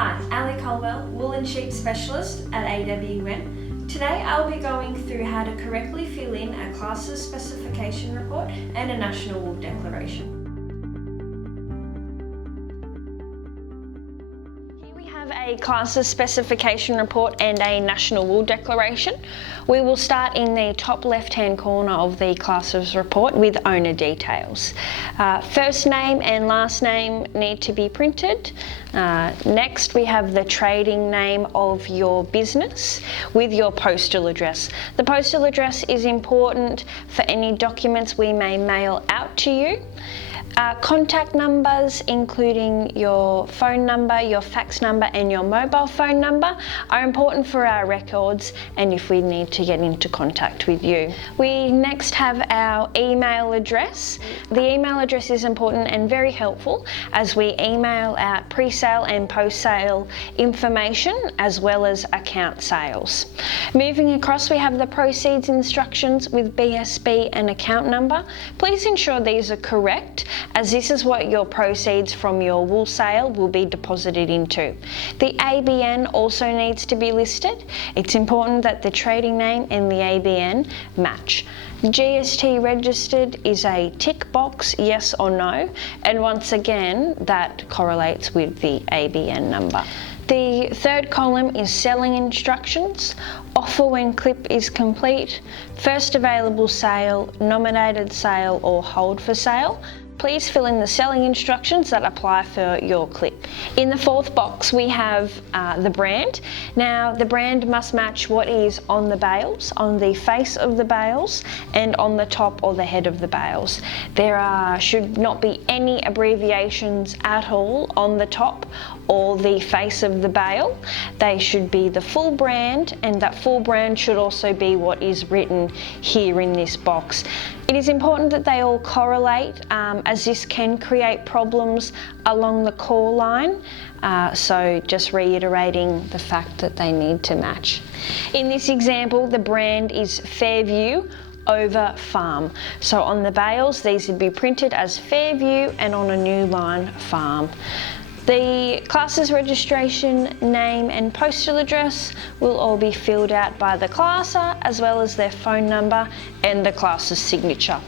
Hi, Ali Colwell, Wool and Sheep Specialist at AWN. Today I'll be going through how to correctly fill in a classes specification report and a national wool declaration. Here we have a classes specification report and a national wool declaration. We will start in the top left-hand corner of the classes report with owner details. First name and last name need to be printed. Next we have the trading name of your business with your postal address. The postal address is important for any documents we may mail out to you. Contact numbers, including your phone number, your fax number and your mobile phone number, are important for our records and if we need to get into contact with you. We next have our email address. The email address is important and very helpful as we email out pre-sale and post-sale information as well as account sales. Moving across, we have the proceeds instructions with BSB and account number. Please ensure these are correct, as this is what your proceeds from your wool sale will be deposited into. The ABN also needs to be listed. It's important that the trading name and the ABN match. GST registered is a tick box, yes or no, and once again that correlates with the ABN number. The third column is selling instructions, offer when clip is complete, first available sale, nominated sale or hold for sale. Please fill in the selling instructions that apply for your clip. In the fourth box we have the brand. Now the brand must match what is on the bales, on the face of the bales and on the top or the head of the bales. There should not be any abbreviations at all on the top or the face of the bale. They should be the full brand, and that full brand should also be what is written here in this box. It is important that they all correlate as this can create problems along the core line. So just reiterating the fact that they need to match. In this example, the brand is Fairview over Farm. So on the bales, these would be printed as Fairview and on a new line, Farm. The classes registration, name and postal address will all be filled out by the classer as well as their phone number and the classer's signature.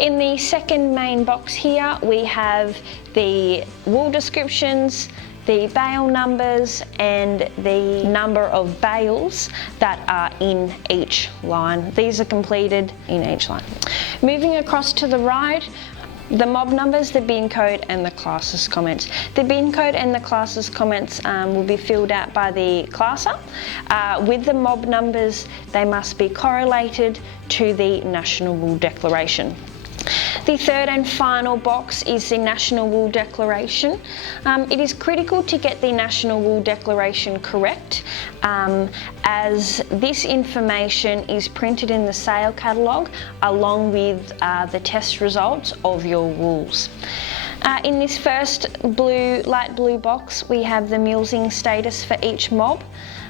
In the second main box here we have the wool descriptions, the bale numbers and the number of bales that are in each line. These are completed in each line. Moving across to the right, the mob numbers, the bin code and the classes comments. The bin code and the classes comments will be filled out by the classer. With the mob numbers, they must be correlated to the National Wool Declaration. The third and final box is the National Wool Declaration. It is critical to get the National Wool Declaration correct as this information is printed in the sale catalogue along with the test results of your wools. In this first light blue box we have the mulesing status for each mob.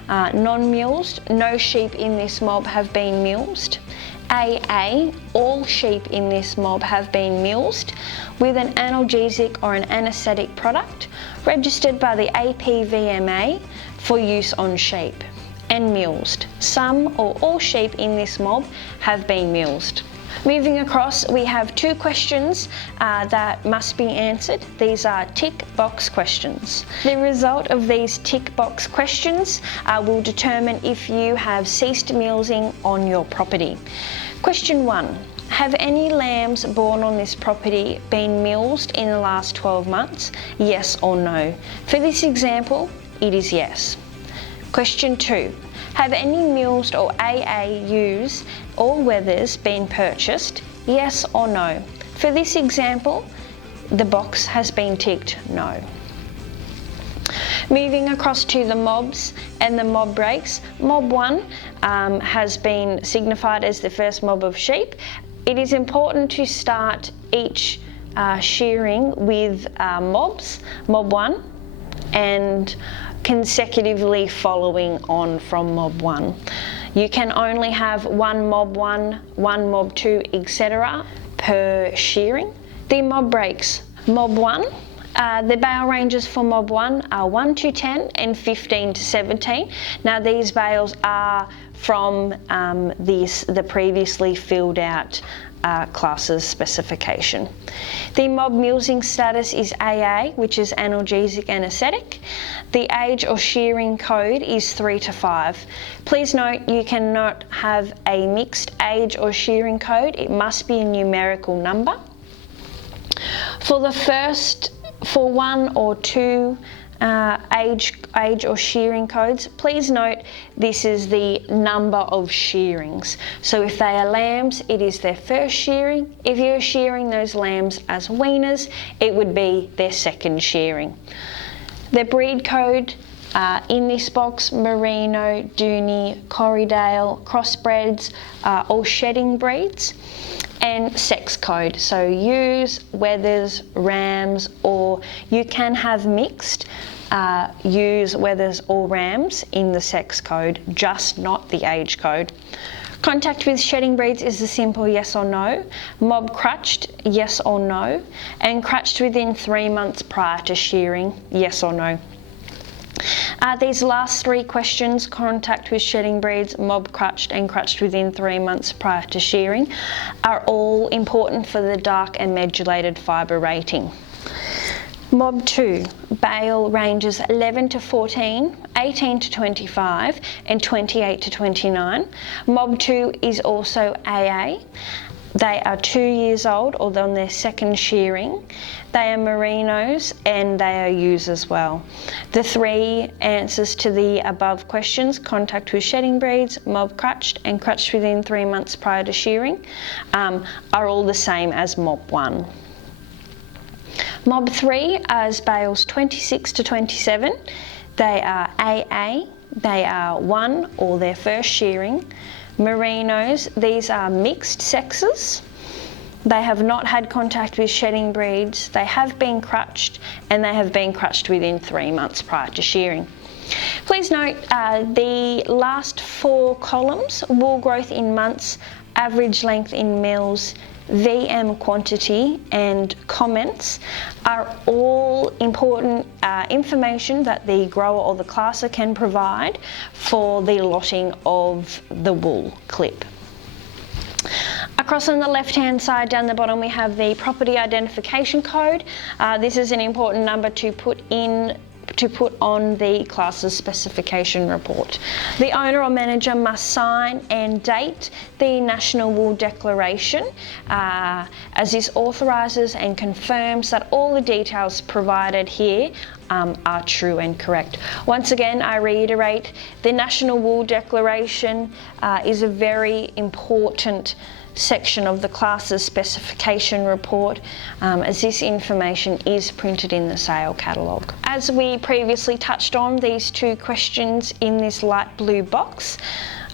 Non-mulesed, no sheep in this mob have been mulesed. AA, all sheep in this mob have been mulesed with an analgesic or an anaesthetic product registered by the APVMA for use on sheep. And mulesed, some or all sheep in this mob have been mulesed. Moving across, we have two questions that must be answered. These are tick box questions. The result of these tick box questions will determine if you have ceased mulesing on your property. Question 1. Have any lambs born on this property been mulesed in the last 12 months? Yes or no? For this example, it is yes. Question 2. Have any mulesed or AAUs or wethers been purchased? Yes or no? For this example, the box has been ticked no. Moving across to the mobs and the mob breaks, mob 1 has been signified as the first mob of sheep. It is important to start each shearing with mobs, mob 1, and consecutively following on from mob 1. You can only have one mob 1, one mob 2, etc. per shearing. The mob breaks. Mob 1 The bale ranges for Mob 1 are 1 to 10 and 15 to 17. Now these bales are from the previously filled out classes specification. The mob mulesing status is AA, which is analgesic anaesthetic. The age or shearing code is 3 to 5. Please note you cannot have a mixed age or shearing code. It must be a numerical number. For 1 or 2 age or shearing codes, please note this is the number of shearings. So if they are lambs, it is their first shearing. If you're shearing those lambs as weaners, it would be their second shearing. The breed code in this box, Merino, Dooney, Corriedale, crossbreds, all shedding breeds. And sex code, so ewes, wethers, rams, or you can have mixed ewes, wethers or rams in the sex code, just not the age code. Contact with shedding breeds is a simple yes or no. Mob crutched, yes or no. And crutched within 3 months prior to shearing, yes or no. These last 3 questions, contact with shedding breeds, mob crutched and crutched within 3 months prior to shearing, are all important for the dark and medullated fibre rating. Mob 2, bale ranges 11 to 14, 18 to 25 and 28 to 29. Mob 2 is also AA. They are 2 years old or on their second shearing. They are merinos and they are ewes as well. The 3 answers to the above questions, contact with shedding breeds, mob crutched and crutched within 3 months prior to shearing, are all the same as Mob 1. Mob 3 is bales 26 to 27. They are AA. They are 1 or their first shearing. Merinos, these are mixed sexes. They have not had contact with shedding breeds. They have been crutched and they have been crutched within 3 months prior to shearing. Please note the last 4 columns, wool growth in months, average length in mils, VM quantity and comments, are all important information that the grower or the classer can provide for the lotting of the wool clip. Across on the left hand side down the bottom we have the property identification code. This is an important number to put on the classes specification report. The owner or manager must sign and date the National Wool Declaration as this authorises and confirms that all the details provided here are true and correct. Once again, I reiterate, the National Wool Declaration is a very important section of the classes specification report, as this information is printed in the sale catalogue. As we previously touched on, these 2 questions in this light blue box,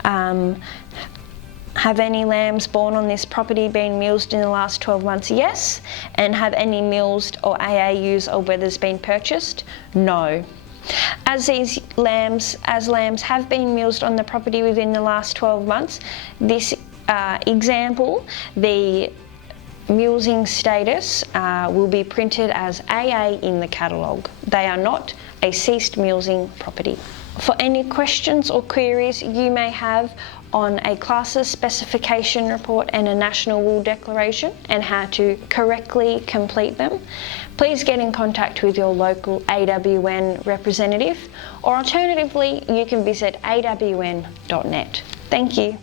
have any lambs born on this property been mulesed in the last 12 months? Yes. And have any mulesed or AAUs or wethers been purchased? No. As lambs have been mulesed on the property within the last 12 months, this example, the Mulesing Status will be printed as AA in the catalogue. They are not a ceased mulesing property. For any questions or queries you may have on a classes specification report and a National Wool Declaration and how to correctly complete them, please get in contact with your local AWN representative, or alternatively you can visit awn.net. Thank you.